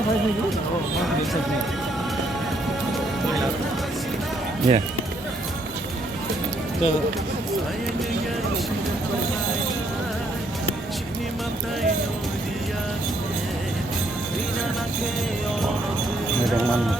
Yeah. Medang mana?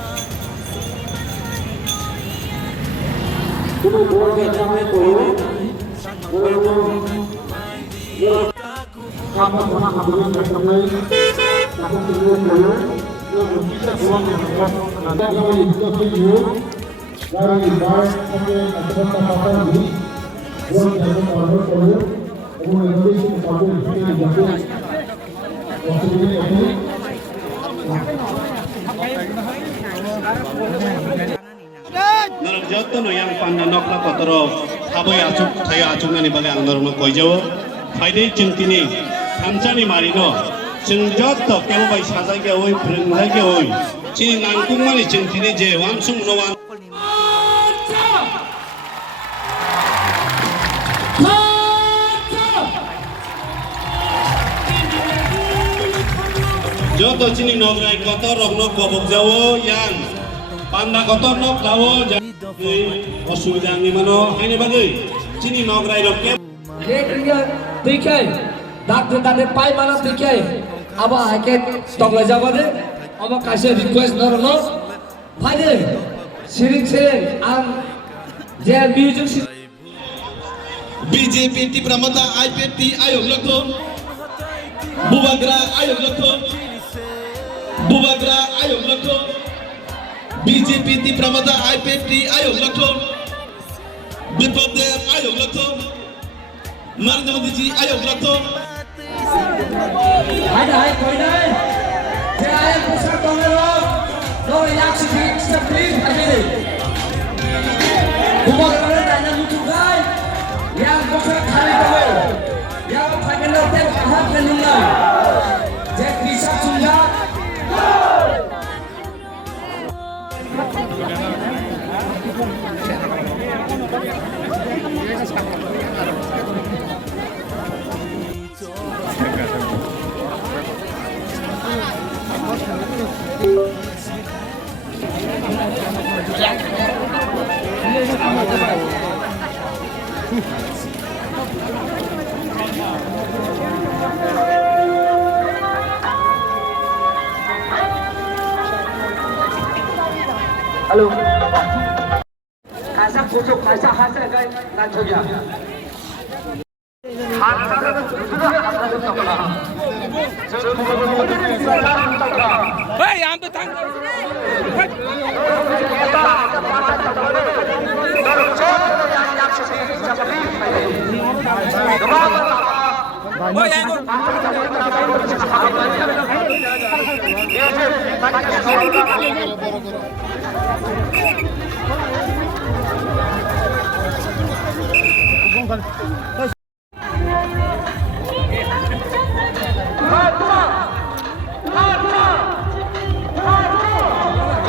Narjatno yang pandanok na kotoro aboy acuk thaya acungani bale ang norma koijawo faidai jingtini samchani marino jingjot to kebo bai sajai ge oi phringjai ge oi chini nangkung mani jingtini je wamsung no wan joto chini nograi kotor rokno kobok jawo yang panda kotor nok lawo অসুবিধা আমি মানো Heine বাগৈ চিনি নগরাই রকে দেখরিয়া দেখে doctor দাদে পাই মানা দেখে আবা আকে তগলা যাবাদে আবা কাছে রিকোয়েস্ট নরনো ফাইদে সিরিং সিরিং আম যে music BJP ti pramata IPT ayog lakto bubagra ayog lakto BJP ti pramata IPT ayog lakto Bipabdev ayog lakto Narendra Modi ji ayog lakto hai koi dai je ay pusa tongero no election fix please ajile bubagra dana mutugai yang bokra khali dewe yang phagenda te kahat nenunga je krisa chunga Halo. Kaisa foto kaisa hasa gai na chogya. Hey, I'm the tank.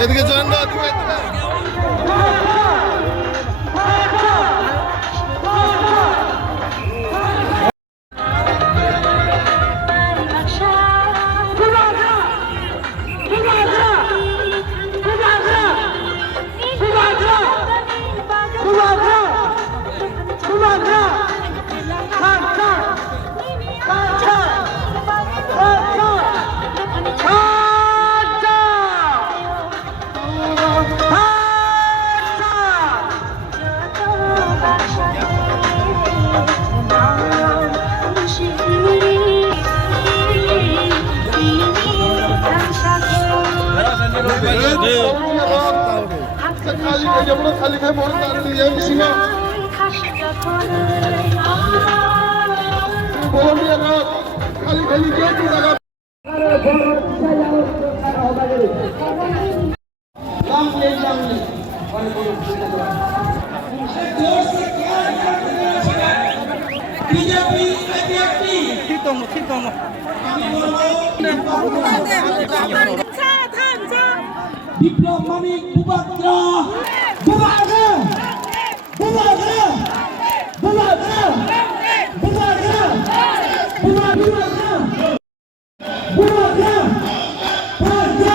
এদিকে চলেন না খালি খাই মন দিয়ে মিশিনা খালি খালি কে টাকা বিপ্লব মানিক বুবাগ্রা বুবাগ্রা বুবাগ্রা বুবাগ্রা বুবাগ্রা বুবাগ্রা বুবাগ্রা বুবাগ্রা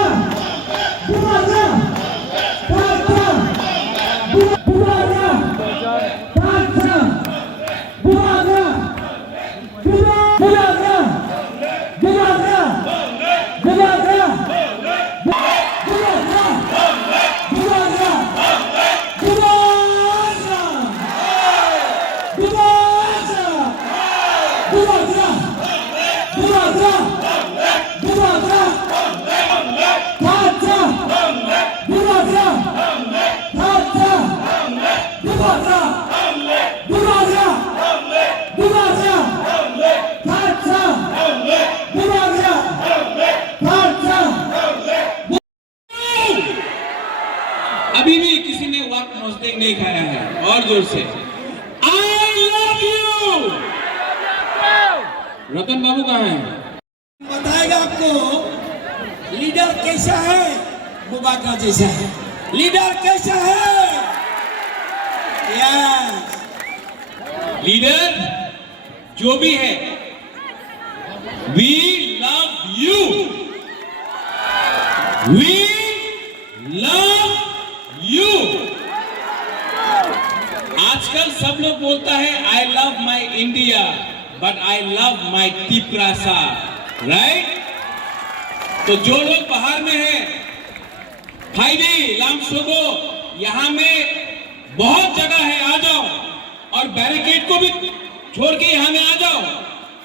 नहीं खाया है, और जोर से आई लव यू। रतन बाबू कहाँ हैं? बताएगा आपको लीडर कैसा है, बुबाका जैसा है। लीडर कैसा है? यस, लीडर जो भी है, we love you, we love you. आजकल सब लोग बोलता है I love my India, but I love my Tiprasa, right? तो जो लोग बाहर में हैं, फाइदी लामसोगो, यहाँ में बहुत जगह है, आ जाओ। और बैरिकेड को भी छोड़ के यहाँ में आ जाओ,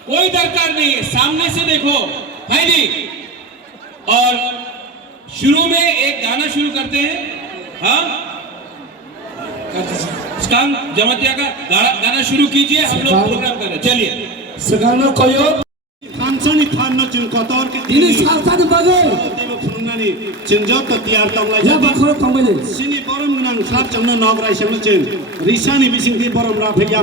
कोई दरकार नहीं है, सामने से देखो फाइदी। और शुरू में एक गाना शुरू करते हैं, हाँ, स्काम जमातिया का गाना शुरू कीजिए, हम लोग प्रोग्राम कर रहे हैं, चलिए। Sekarang koyo थानसानि थाननो जों कतर के ini saltani bagai देव फुरुंनानि जों जत तियार तंगलाय ya bakro tangmani सिनि बरम गोनां सार जोंनो नगराय जों रिसानि बिसिंथि बरम राफे या